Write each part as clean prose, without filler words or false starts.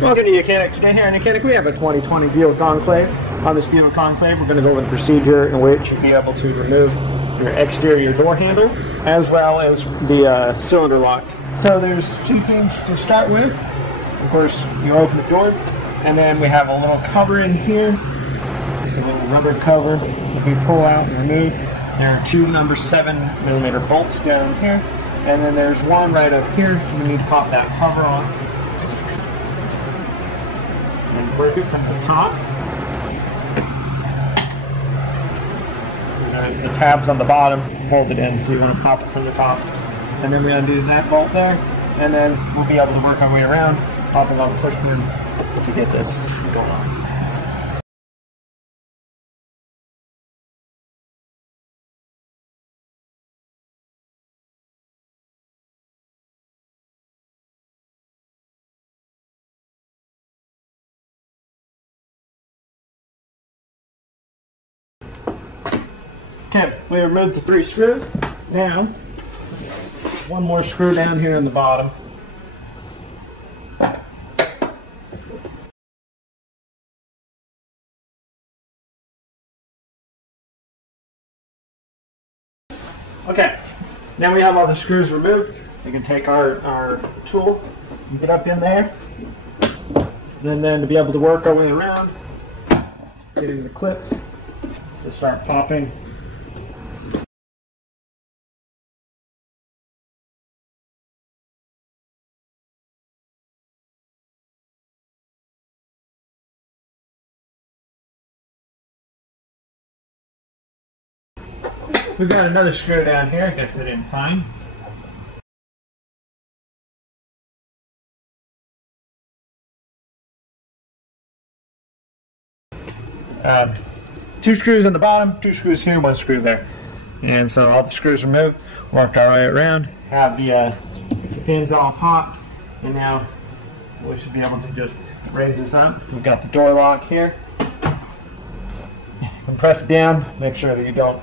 Welcome to YOUCANIC. Today here in YOUCANIC we have a 2020 Buick Enclave. On this Buick Enclave we're going to go over the procedure in which you'll be able to remove your exterior door handle as well as the cylinder lock. So there's two things to start with. Of course, you open the door and then we have a little cover in here. It's a little rubber cover that we pull out and remove. There are two number 7mm bolts down here, and then there's one right up here, so we need to pop that cover on and work it from the top. The tabs on the bottom hold it in, so you want to pop it from the top. And then we undo that bolt there, and then we'll be able to work our way around, popping on the push pins to get this going on. Okay, we removed the 3 screws. Now, one more screw down here in the bottom. Okay, now we have all the screws removed. We can take our tool and get up in there. And then to be able to work our way around, getting the clips to start popping. We've got another screw down here, I guess I didn't find. Two screws on the bottom, 2 screws here, 1 screw there. And so all the screws removed, worked our way around, have the pins all popped, and now we should be able to just raise this up. We've got the door lock here. You can press it down, make sure that you don't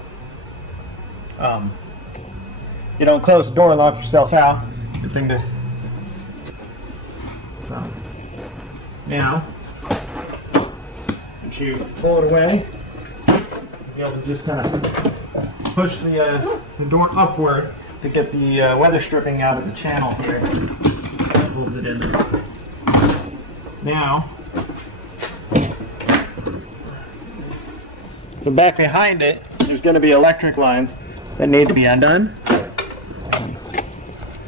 close the door and lock yourself out. Good thing to. So now, once you pull it away, you'll be able to just kind of push the door upward to get the weather stripping out of the channel here. Holds it in there. Now, so back behind it, there's going to be electric lines that need to be undone.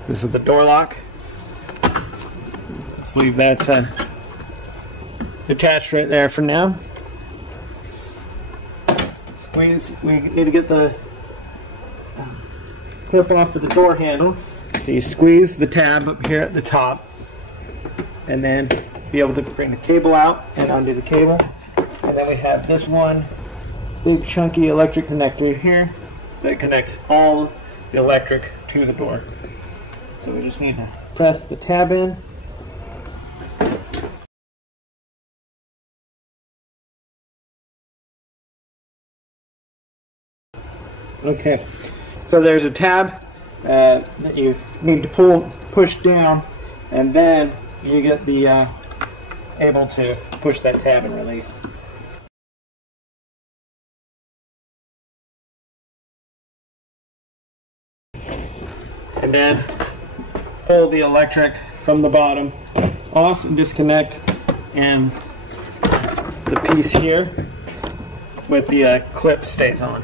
This is the door lock. Let's leave that attached right there for now. Squeeze. We need to get the clip off of the door handle. So you squeeze the tab up here at the top, and then be able to bring the cable out and undo the cable. And then we have this one big chunky electric connector here that connects all the electric to the door. So we just need to press the tab in. Okay, so there's a tab that you need to push down, and then you get the able to push that tab and release. And then pull the electric from the bottom off and disconnect, and the piece here with the clip stays on.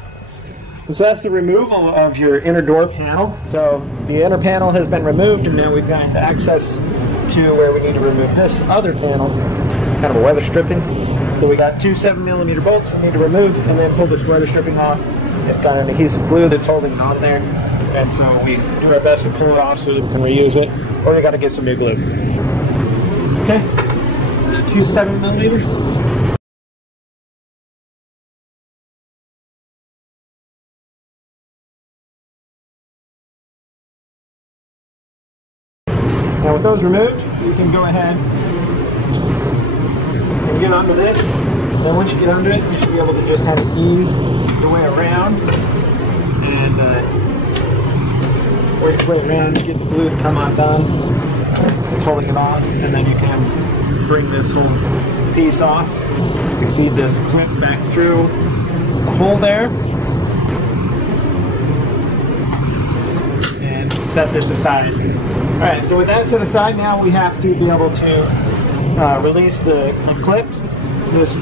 So that's the removal of your inner door panel. So the inner panel has been removed, and now we've got access to where we need to remove this other panel, kind of a weather stripping. So we got 2 7mm bolts we need to remove, and then pull this weather stripping off. It's got an adhesive glue that's holding it on there, and so we do our best to pull it off so that we can reuse it, or we got to get some new glue. Okay, 2 7mm. Now with those removed, you can go ahead and get onto this. Then once you get under it, you should be able to just kind of ease your way around and work your way around to get the glue to come undone. it's holding it on, and then you can bring this whole piece off. You feed this clip back through the hole there, and set this aside. Alright, so with that set aside, now we have to be able to release the clips. This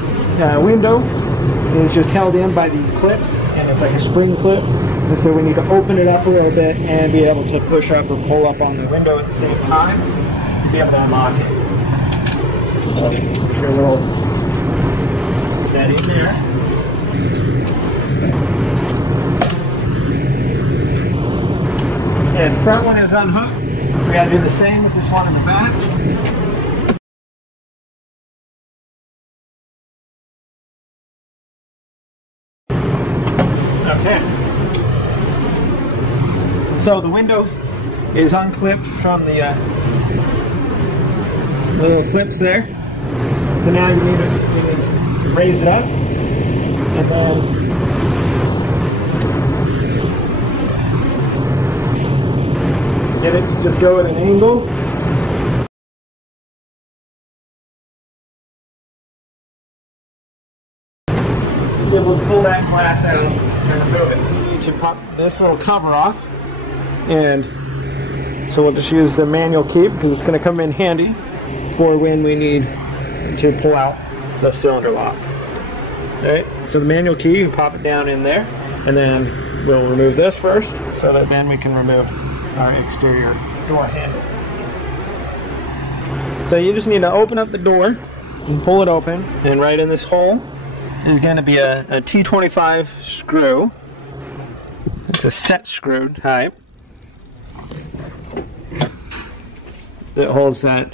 window is just held in by these clips, and it's like a spring clip, and so we need to open it up a little bit and be able to push up or pull up on the window at the same time to be able to unlock it. So here we'll put that in there. And the front one is unhooked. We gotta do the same with this one in the back. Okay. So the window is unclipped from the little clips there. So now you need to raise it up, and then get it to just go at an angle. Be able to pull that glass out and remove it. You need to pop this little cover off, and so we'll just use the manual key because it's going to come in handy for when we need to pull out the cylinder lock. Alright, so the manual key, you pop it down in there, and then we'll remove this first so that then we can remove our exterior door handle. So you just need to open up the door and pull it open, and right in this hole is going to be a T25 screw. It's a set screw type that holds that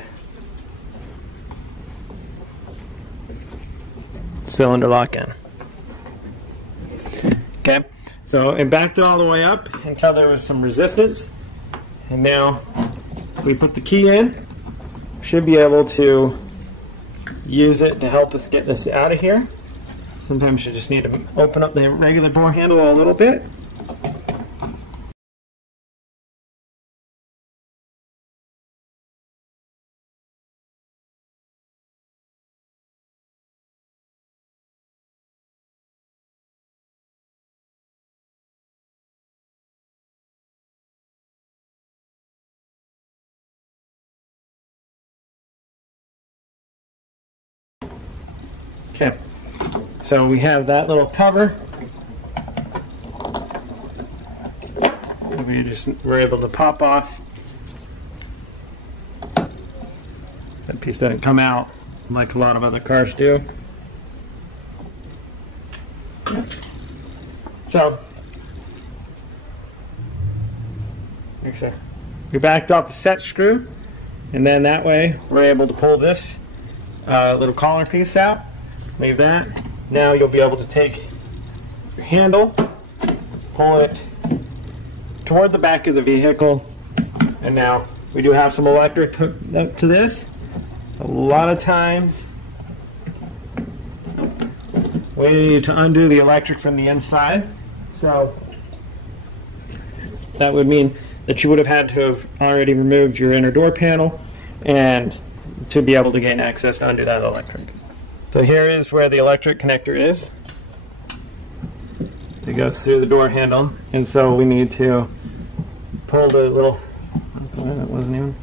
cylinder lock in. Okay, so it backed all the way up until there was some resistance, and now if we put the key in, we should be able to use it to help us get this out of here. Sometimes you just need to open up the regular door handle a little bit. Okay, so we have that little cover. We just were able to pop off. That piece doesn't come out like a lot of other cars do. So, we backed off the set screw, and then that way we're able to pull this little collar piece out. Leave that. Now you'll be able to take your handle, pull it toward the back of the vehicle, and now we do have some electric hooked up to this. A lot of times we need to undo the electric from the inside, so that would mean that you would have had to have already removed your inner door panel and to be able to gain access to undo that electric. So here is where the electric connector is. It goes through the door handle, and so we need to pull the little, that wasn't even,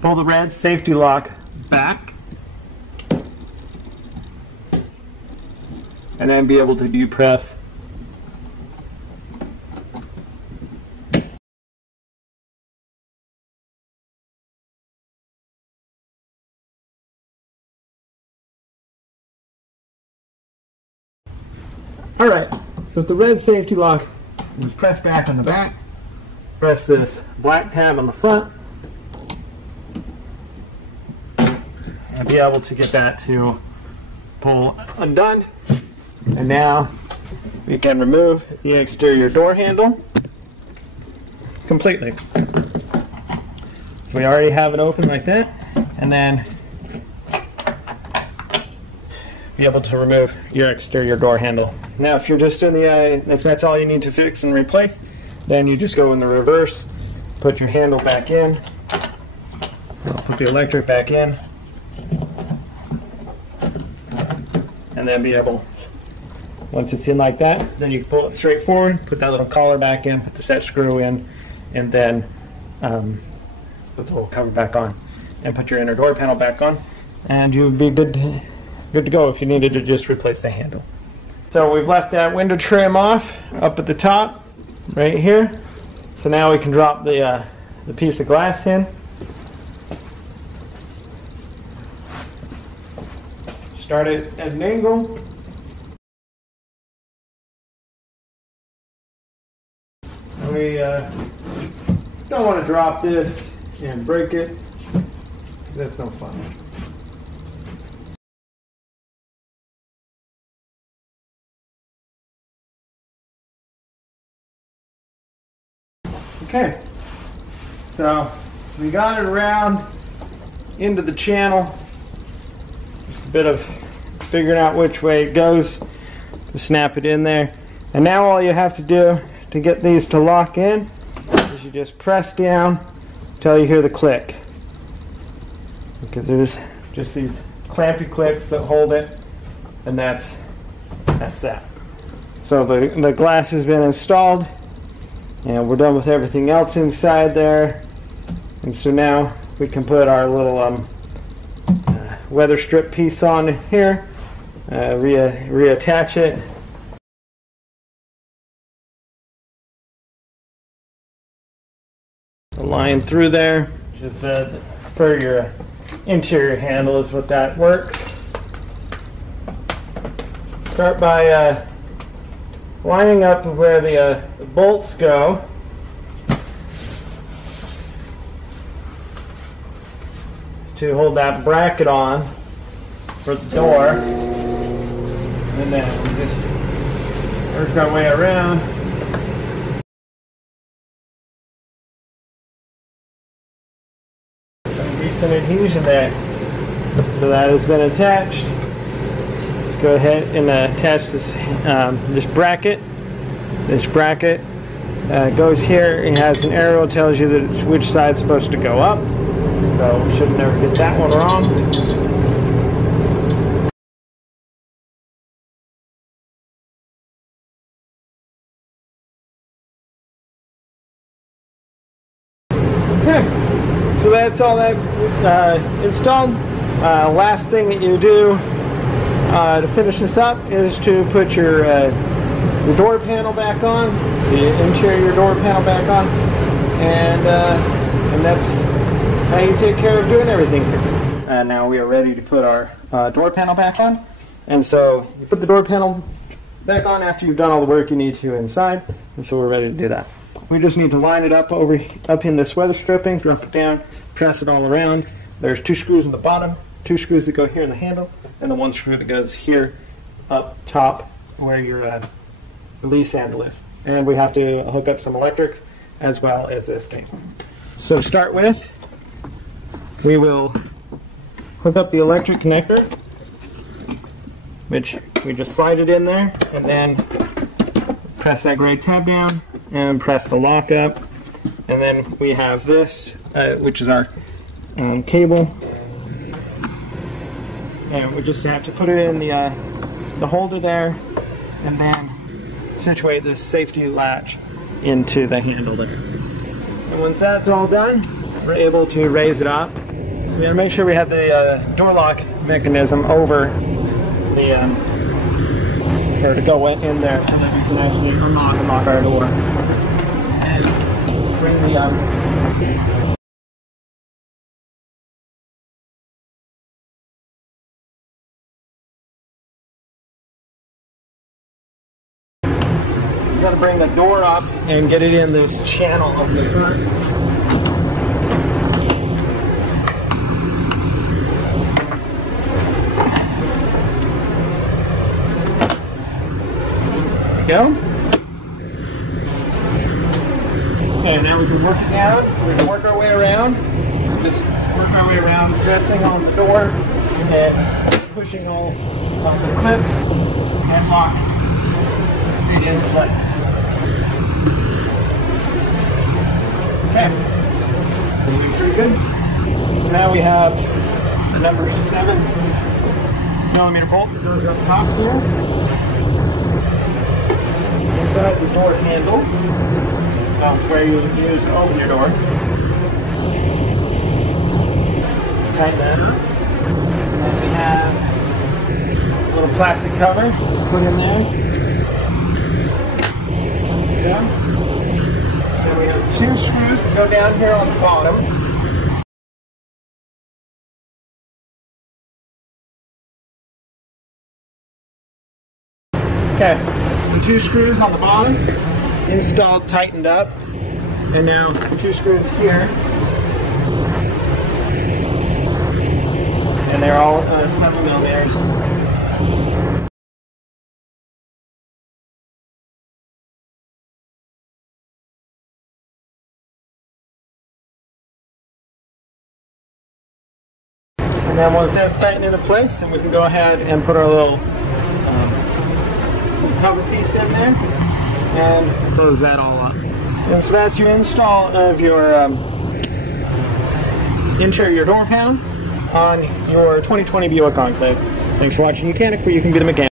pull the red safety lock back, and then be able to depress Alright, so if the red safety lock is pressed back on the back, press this black tab on the front, and be able to get that to pull undone. And now we can remove the exterior door handle completely. So we already have it open like that, and then be able to remove your exterior door handle. Now if you're just in the, if that's all you need to fix and replace, then you just go in the reverse, put your handle back in, put the electric back in, and then be able, once it's in like that, then you can pull it straight forward, put that little collar back in, put the set screw in, and then put the little cover back on, and put your inner door panel back on, and you would be good to go if you needed to just replace the handle. So we've left that window trim off up at the top, right here. So now we can drop the piece of glass in. Start it at an angle. We don't want to drop this and break it. That's no fun. Okay, so we got it around into the channel. Just a bit of figuring out which way it goes to snap it in there. And now all you have to do to get these to lock in is you just press down until you hear the click. Because there's just these clampy clicks that hold it, and that's that. So the glass has been installed, and we're done with everything else inside there. And so now we can put our little weather strip piece on here, reattach it. The line through there, just for your interior handle is what that works. Start by lining up where the bolts go. To hold that bracket on for the door, and then we just work our way around. Some decent adhesion there. So that has been attached. Let's go ahead and attach this this bracket. This bracket goes here. It has an arrow that tells you that it's which side it's supposed to go up. So we should never get that one wrong. Okay, so that's all that installed. Last thing that you do to finish this up is to put your door panel back on, the interior door panel back on, and that's how you take care of doing everything here. Now we are ready to put our door panel back on. And so you put the door panel back on after you've done all the work you need to inside. And so we're ready to do that. We just need to line it up up in this weather stripping, drop it down, press it all around. There's 2 screws in the bottom, 2 screws that go here in the handle, and the 1 screw that goes here up top where your release handle is. And we have to hook up some electrics as well as this thing. So to start with, we will hook up the electric connector, which we just slide it in there, and then press that gray tab down and press the lock up. And then we have this, which is our cable, and we just have to put it in the holder there, and then situate this safety latch into the handle there. And once that's all done, we're able to raise it up. So we gotta make sure we have the door lock mechanism over the or to go in there so that we can actually unlock our door. And bring the you gotta bring the door up and get it in this channel of the front. Go. Okay, now we can work it out. We can work our way around. Just work our way around, pressing on the door and pushing all on the clips and lock it in place. Okay, moving pretty good. So now we have the number 7mm bolt that goes up top here. Inside the door handle, where you use to open your door. Tighten that up. And we have a little plastic cover put in there. Yeah. Then we have 2 screws that go down here on the bottom. Okay, so 2 screws on the bottom, installed, tightened up, and now 2 screws here. And they're all 7mm. And then once that's tightened into place, then we can go ahead and put our little cover piece in there and close that all up. And so that's your install of your interior door panel on your 2020 Buick Enclave. Thanks for watching YOUCANIC, where you can be the mechanic.